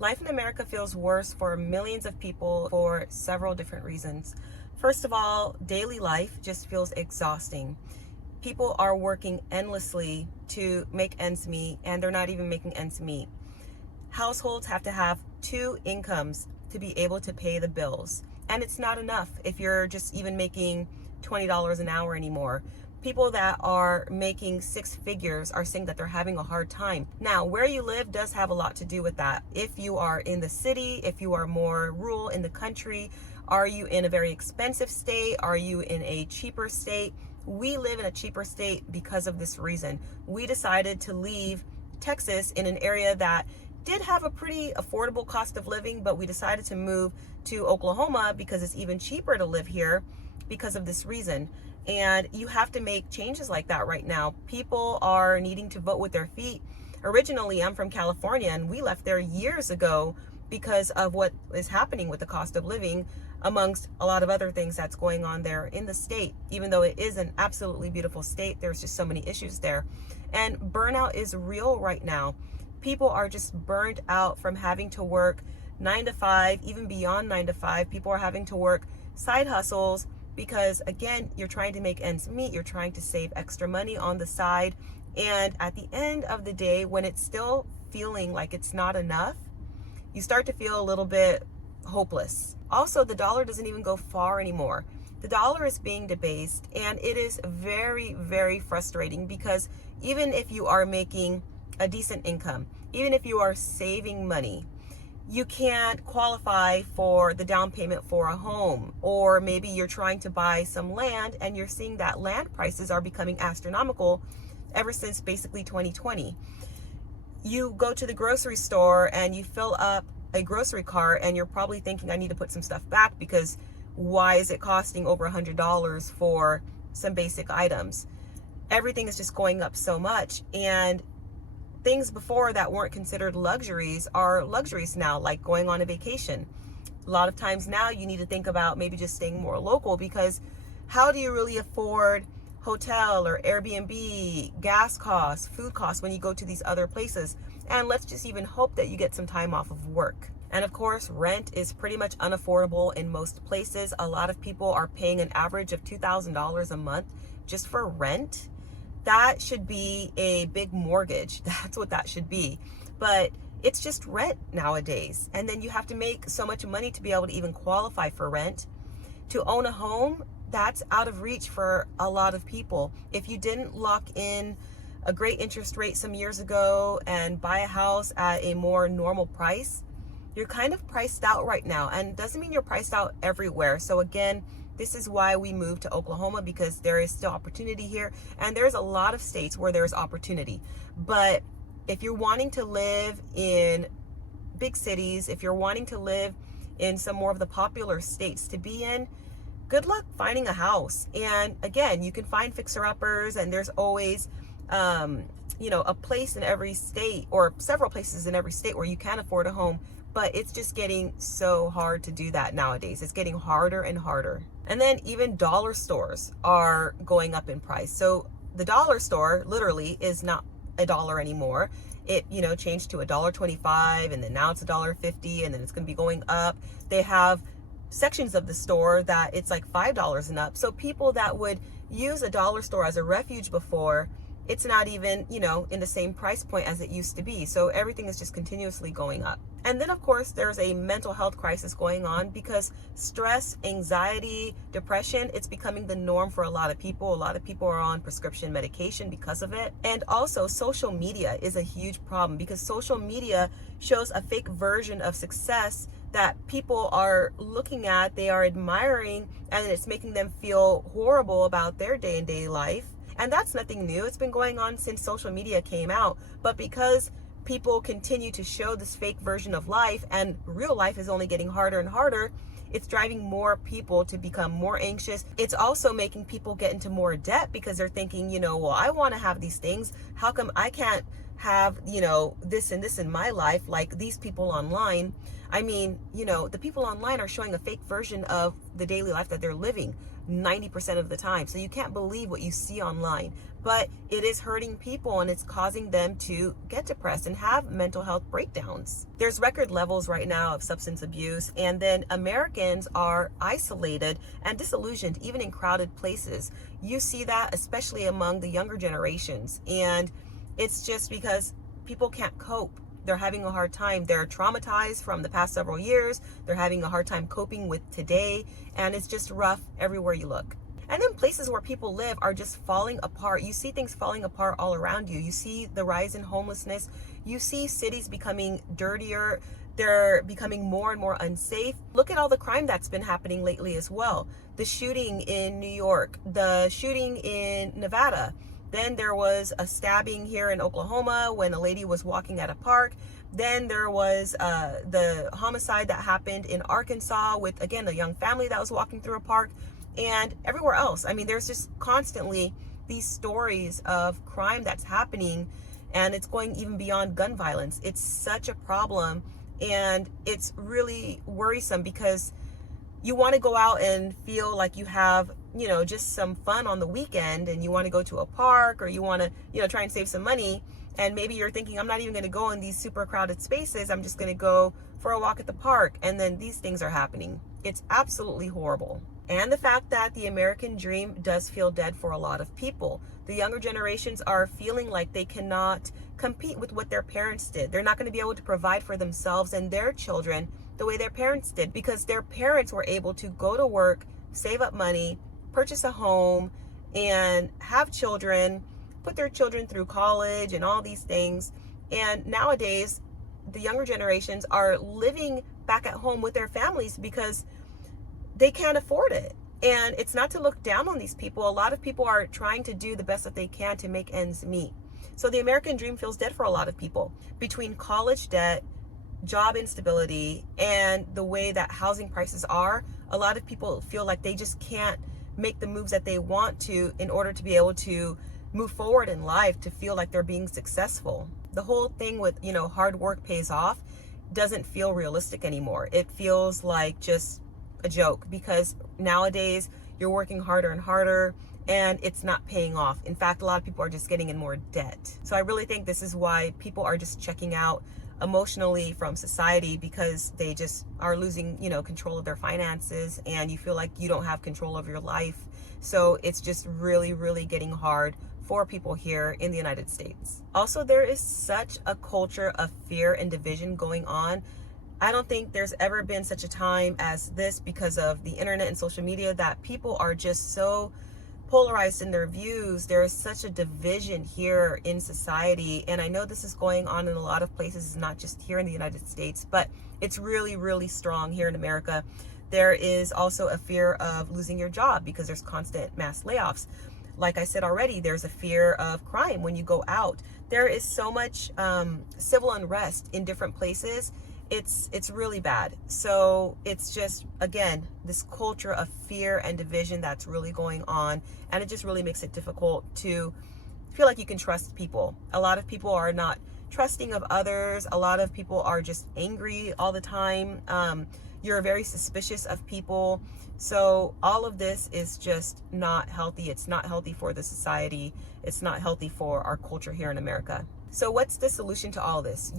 Life in America feels worse for millions of people for several different reasons. First of all, daily life just feels exhausting. People are working endlessly to make ends meet, and they're not even making ends meet. Households have to have two incomes to be able to pay the bills. And it's not enough if you're just even making $20 an hour anymore. People that are making six figures are saying that they're having a hard time. Now, where you live does have a lot to do with that. If you are in the city, if you are more rural in the country, are you in a very expensive state? Are you in a cheaper state? We live in a cheaper state because of this reason. We decided to leave Texas in an area that did have a pretty affordable cost of living, but we decided to move to Oklahoma because it's even cheaper to live here because of this reason. And you have to make changes like that right now. People are needing to vote with their feet. Originally, I'm from California, and we left there years ago because of what is happening with the cost of living, amongst a lot of other things that's going on there in the state. Even though it is an absolutely beautiful state, there's just so many issues there. And burnout is real right now. People are just burned out from having to work 9 to 5, even beyond 9 to 5. People are having to work side hustles because, again, you're trying to make ends meet. You're trying to save extra money on the side. And at the end of the day, when it's still feeling like it's not enough, you start to feel a little bit hopeless. Also, the dollar doesn't even go far anymore. The dollar is being debased, and it is very, very frustrating because even if you are making a decent income, even if you are saving money, you can't qualify for the down payment for a home. Or maybe you're trying to buy some land and you're seeing that land prices are becoming astronomical ever since basically 2020. You go to the grocery store and you fill up a grocery cart and you're probably thinking, I need to put some stuff back because why is it costing over $100 for some basic items? Everything is just going up so much, and things before that weren't considered luxuries are luxuries now, like going on a vacation. A lot of times now you need to think about maybe just staying more local, because how do you really afford hotel or Airbnb, gas costs, food costs when you go to these other places? And let's just even hope that you get some time off of work. And of course, rent is pretty much unaffordable in most places. A lot of people are paying an average of $2,000 a month just for rent. That should be a big mortgage. That's what that should be. But it's just rent nowadays. And then you have to make so much money to be able to even qualify for rent. To own a home, that's out of reach for a lot of people. If you didn't lock in a great interest rate some years ago and buy a house at a more normal price, you're kind of priced out right now. And doesn't mean you're priced out everywhere. So again, this is why we moved to Oklahoma, because there is still opportunity here. And there's a lot of states where there's opportunity. But if you're wanting to live in big cities, if you're wanting to live in some more of the popular states to be in, good luck finding a house. And again, you can find fixer-uppers, and there's always a place in every state, or several places in every state, where you can afford a home. But it's just getting so hard to do that nowadays. It's getting harder and harder. And then even dollar stores are going up in price. So the dollar store literally is not a dollar anymore. It, changed to $1.25, and then now it's $1.50, and then it's going to be going up. They have sections of the store that it's like $5 and up. So people that would use a dollar store as a refuge before, it's not even, in the same price point as it used to be. So everything is just continuously going up. And then, of course, there's a mental health crisis going on, because stress, anxiety, depression, it's becoming the norm for a lot of people. A lot of people are on prescription medication because of it. And also, social media is a huge problem, because social media shows a fake version of success that people are looking at, they are admiring, and it's making them feel horrible about their day-to-day life. And that's nothing new. It's been going on since social media came out. But because people continue to show this fake version of life, and real life is only getting harder and harder, it's driving more people to become more anxious. It's also making people get into more debt, because they're thinking, well, I want to have these things. How come I can't have, this and this in my life, like these people online. I mean, the people online are showing a fake version of the daily life that they're living 90% of the time. So you can't believe what you see online, but it is hurting people and it's causing them to get depressed and have mental health breakdowns. There's record levels right now of substance abuse, and then Americans are isolated and disillusioned even in crowded places. You see that especially among the younger generations, and it's just because people can't cope. They're having a hard time. They're traumatized from the past several years. They're having a hard time coping with today. And it's just rough everywhere you look. And then places where people live are just falling apart. You see things falling apart all around you. You see the rise in homelessness. You see cities becoming dirtier. They're becoming more and more unsafe. Look at all the crime that's been happening lately as well. The shooting in New York, the shooting in Nevada. Then there was a stabbing here in Oklahoma when a lady was walking at a park. Then there was the homicide that happened in Arkansas with, again, a young family that was walking through a park, and everywhere else. I mean, there's just constantly these stories of crime that's happening, and it's going even beyond gun violence. It's such a problem, and it's really worrisome because you want to go out and feel like you have, just some fun on the weekend, and you want to go to a park, or you want to, try and save some money. And maybe you're thinking, I'm not even going to go in these super crowded spaces. I'm just going to go for a walk at the park. And then these things are happening. It's absolutely horrible. And the fact that the American dream does feel dead for a lot of people. The younger generations are feeling like they cannot compete with what their parents did. They're not going to be able to provide for themselves and their children the way their parents did, because their parents were able to go to work, save up money, purchase a home, and have children, put their children through college and all these things. And nowadays, the younger generations are living back at home with their families because they can't afford it. And it's not to look down on these people. A lot of people are trying to do the best that they can to make ends meet. So the American dream feels dead for a lot of people. Between college debt, job instability, and the way that housing prices are, a lot of people feel like they just can't make the moves that they want to in order to be able to move forward in life, to feel like they're being successful. The whole thing with, hard work pays off doesn't feel realistic anymore. It feels like just a joke, because nowadays you're working harder and harder and it's not paying off. In fact, a lot of people are just getting in more debt. So I really think this is why people are just checking out emotionally from society, because they just are losing, control of their finances, and you feel like you don't have control of your life. So it's just really, really getting hard for people here in the United States. Also, there is such a culture of fear and division going on. I don't think there's ever been such a time as this, because of the internet and social media, that people are just so polarized in their views. There is such a division here in society, and I know this is going on in a lot of places, not just here in the United States, but it's really, really strong here in America. There is also a fear of losing your job because there's constant mass layoffs. Like I said already, there's a fear of crime when you go out. There is so much civil unrest in different places. It's really bad. So it's just, again, this culture of fear and division that's really going on, and it just really makes it difficult to feel like you can trust people. A lot of people are not trusting of others. A lot of people are just angry all the time. You're very suspicious of people. So all of this is just not healthy. It's not healthy for the society. It's not healthy for our culture here in America. So what's the solution to all this?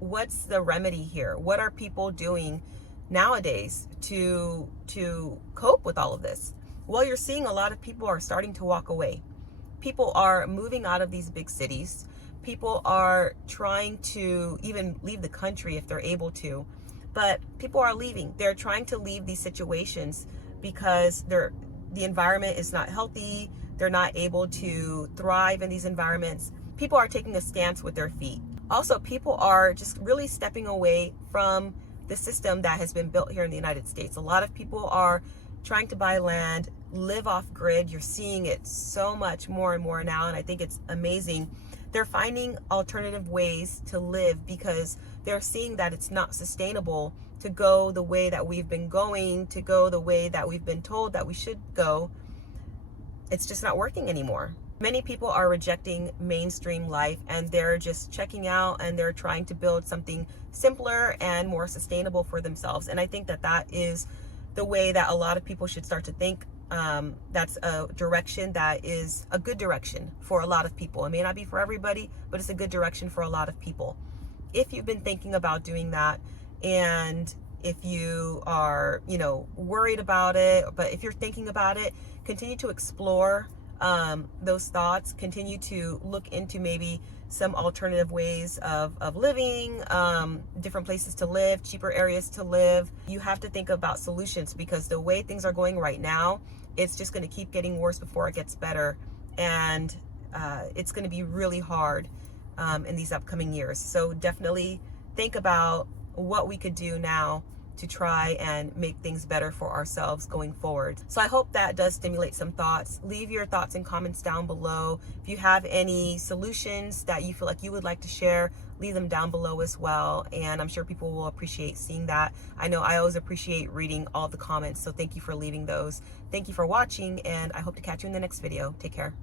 What's the remedy here? What are people doing nowadays to cope with all of this? Well, you're seeing a lot of people are starting to walk away. People are moving out of these big cities. People are trying to even leave the country if they're able to. But people are leaving. They're trying to leave these situations because the environment is not healthy. They're not able to thrive in these environments. People are taking a stance with their feet. Also, people are just really stepping away from the system that has been built here in the United States. A lot of people are trying to buy land, live off grid. You're seeing it so much more and more now, and I think it's amazing. They're finding alternative ways to live because they're seeing that it's not sustainable to go the way that we've been going, to go the way that we've been told that we should go. It's just not working anymore. Many people are rejecting mainstream life and they're just checking out and they're trying to build something simpler and more sustainable for themselves. And I think that that is the way that a lot of people should start to think. That's a direction that is a good direction for a lot of people. It may not be for everybody, but it's a good direction for a lot of people. If you've been thinking about doing that, and if you are, worried about it, but if you're thinking about it, continue to explore those thoughts, continue to look into maybe some alternative ways of living, different places to live, cheaper areas to live. You have to think about solutions, because the way things are going right now, it's just going to keep getting worse before it gets better. And it's going to be really hard in these upcoming years. So definitely think about what we could do now to try and make things better for ourselves going forward. So I hope that does stimulate some thoughts. Leave your thoughts and comments down below. If you have any solutions that you feel like you would like to share, leave them down below as well. And I'm sure people will appreciate seeing that. I know I always appreciate reading all the comments, so thank you for leaving those. Thank you for watching, and I hope to catch you in the next video. Take care.